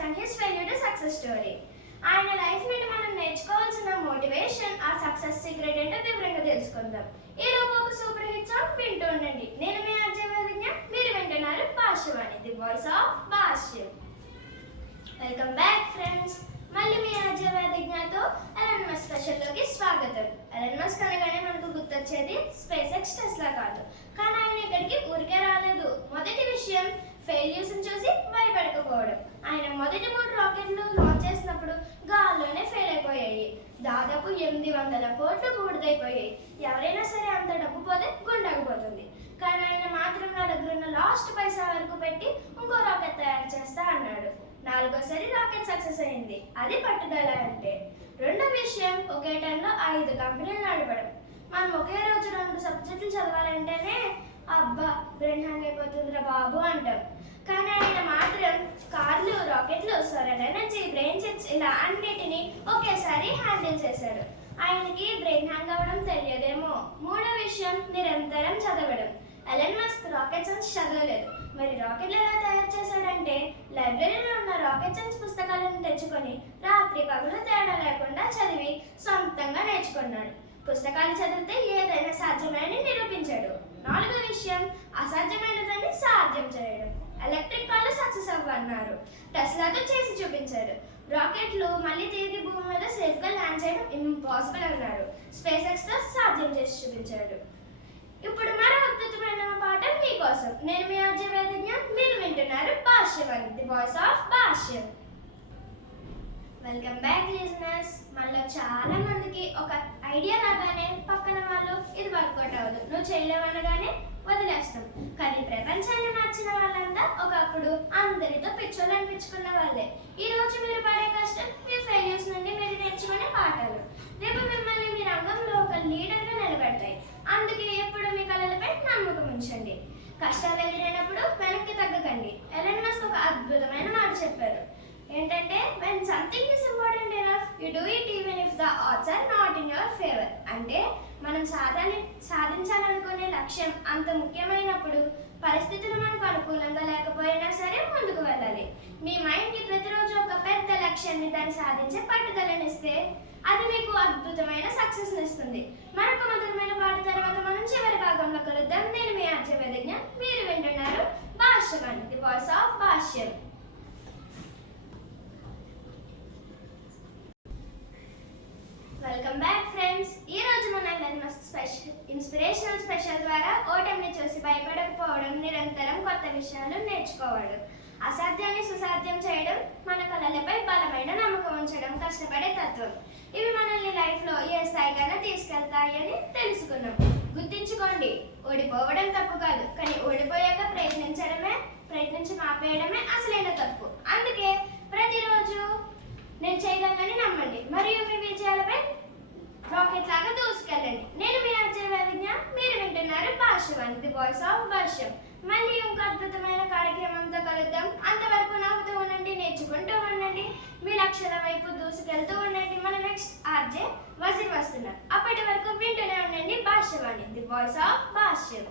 from his failure to success story. ఆయన life నుండి మనం నేర్చుకోవాల్సిన మోటివేషన్, ఆ సక్సెస్ సీక్రెట్ ఏంటో వివరంగా తెలుసుకుందాం. ఈ రోజు ఒక సూపర్ హిట్ సాంగ్ వింటూ ఉండండి. నేను మీ అజయ్ వేదిజ్ఞ, మీరు వింటున్నారు Bhashyavani, the voice of Bhashyam. Welcome back friends. మళ్ళీ మీ అజయ్ వేదిజ్ఞతో ఎలన్ మస్క్ స్పెషల్లోకి స్వాగతం. ఎలన్ మస్క్ అనగానే మనకు గుర్తొచ్చేది స్పేస్ ఎక్స్ టెస్లా కాదు, కానీ ఆయన ఇక్కడికి ఊరికే రాలేదు. మొదటి విషయం ఫెయిల్యూర్స్ చూసి భయపడకపోవడం. ఆయన మొదటి 3 రాకెట్లు లాంచ్ చేసినప్పుడు గాల్లోనే ఫెయిల్ అయిపోయాయి. దాదాపు 800 కోట్లు బూడిదైపోయాయి. ఎవరైనా సరే అంత డబ్బు పోతే గుండకపోతుంది. కానీ ఆయన మాత్రం నా దగ్గర ఉన్న లాస్ట్ పైసా వరకు పెట్టి ఇంకో రాకెట్ తయారు చేస్తా అన్నాడు. 4వ రాకెట్ సక్సెస్ అయింది. అది పట్టుదల అంటే. రెండో విషయం, ఒకే టైంలో 5 కంపెనీలు నడపడం. మనం ఒకే రోజు 2 సబ్జెక్టులు చదవాలంటేనే అబ్బా బ్రెయిన్ హ్యాంగ్ అయిపోతుందిరా బాబు అంటాం. కానీ ఆయన మాత్రం కార్లు, రాకెట్లు, సోలార్ ఎనర్జీ, బ్రెయిన్ చిప్స్ ఇలా అన్నిటినీ ఒకేసారి హ్యాండిల్ చేశాడు. ఆయనకి బ్రెయిన్ హ్యాంగ్ అవ్వడం తెలియదేమో. మూడో విషయం, నిరంతరం చదవడం. ఎలన్ మస్క్ రాకెట్ సైన్స్ చదవలేదు. మరి రాకెట్లు ఎలా తయారు చేశాడంటే, లైబ్రరీలో ఉన్న రాకెట్ సైన్స్ పుస్తకాలను తెచ్చుకొని రాత్రి పగలు తేడా లేకుండా చదివి సొంతంగా నేర్చుకున్నాడు. పుస్తకాలు చదివితే ఏదైనా సాధ్యమని నిరూపించాడు. 4వ విషయం, అసాధ్యమైనదాన్ని సాధ్యం చేయడం. ఎలక్ట్రిక్ కార్లు సక్సెస్ అవ్వన్నారు. టెస్లాతో చేసి చూపించాడు. రాకెట్లు మళ్ళీ తిరిగి భూమి మీద సేఫ్గా ల్యాండ్ చేయడం ఇంపాసిబుల్ అన్నారు. స్పేస్ ఎక్స్తో సాధ్యం చేసి చూపించాడు. ఇప్పుడు మరో అద్భుతమైన పాఠం మీకోసం. నేను మీ అజయ్ వేదిజ్ఞ, మీరు వింటున్నారు Bhashyavani, the voice of Bhashyam. Welcome back listeners. మనలో చాలా మందికి ఒక ఐడియా రాగానే పక్కన వాళ్ళు ఇది వర్కౌట్ అవ్వదు, నువ్వు చేయలేవనగానే వదిలేస్తాం. కానీ ప్రపంచాన్ని మార్చిన వాళ్ళంతా ఒకప్పుడు అందరితో పిచ్చోళ్ళు అనిపించుకున్న వాళ్ళే. ఈ రోజు మీరు పడే కష్టం, మీ ఫెయిల్యూర్స్ నుండి మీరు నేర్చుకునే పాఠాలు రేపు మిమ్మల్ని మీ రంగంలో ఒక లీడర్గా నిలబెడతాయి. అందుకే ఎప్పుడు మీ కళలపై నమ్మకం ఉంచండి. కష్టాలు ఎదురైనప్పుడు వెనక్కి తగ్గకండి. ఎలన్ మస్క్ ఒక అద్భుతమైన మాట చెప్పారు. ఏంటంటే, when something is important enough, you do it even if the odds are not in your favor. అంటే మనం సాధించాలనుకునే లక్ష్యం అంత ముఖ్యమైనప్పుడు పరిస్థితులు మనకు అనుకూలంగా లేకపోయినా సరే ముందుకు వెళ్ళాలి. మీ మైండ్కి ప్రతిరోజు ఒక పెద్ద లక్ష్యాన్ని దాన్ని సాధించే పట్టుదలనిస్తే అది మీకు అద్భుతమైన సక్సెస్ ఇస్తుంది. మరొక మధురమైన పాట తర్వాత మనం చివరి భాగంలో కలుద్దాం. నేను మీ అజయ్ వేదిజ్ఞ, మీరు వింటున్నారు Bhashyavani, the voice of Bhashyam. Welcome back friends. ఈ రోజు మన ఎలన్ మస్క్ ఇన్స్పిరేషనల్ స్పెషల్ ద్వారా ఓటమిని చూసి భయపడకపోవడం, నిరంతరం కొత్త విషయాలు నేర్చుకోవడం, అసాధ్యాన్ని సుసాధ్యం చేయడం, మన కళలపై బలమైన నమ్మకం ఉంచడం, కష్టపడే తత్వం, ఇవి మనల్ని లైఫ్లో ఏ స్థాయికైనా తీసుకెళ్తాయని తెలుసుకున్నాం. గుర్తించుకోండి, ఓడిపోవడం తప్పు కాదు, కానీ ఓడిపోయాక ప్రయత్నించి మాపేయడమే అసలైన తప్పు. అందుకే ప్రతిరోజు నేను చేయగలనని నమ్మండి, మరియు మీ విజయాలపై రాకెట్ లాగా దూసుకెళ్ళండి. నేను మీ అజయ్ వేదిజ్ఞ, మీరు వింటున్నారు భాష్యవాణి, ది వాయిస్ ఆఫ్ భాష్యం. మళ్ళీ ఇంకో అద్భుతమైన కార్యక్రమంతో కలుద్దాం. అంతవరకు నవ్వుతూ ఉండండి, నేర్చుకుంటూ ఉండండి, మీ లక్ష్యాల వైపు దూసుకెళ్తూ ఉండండి. మన నెక్స్ట్ ఆర్జే వజీర్ వస్తున్నారు. అప్పటి వరకు వింటూనే ఉండండి భాష్యవాణి, ది వాయిస్ ఆఫ్ భాష్యం.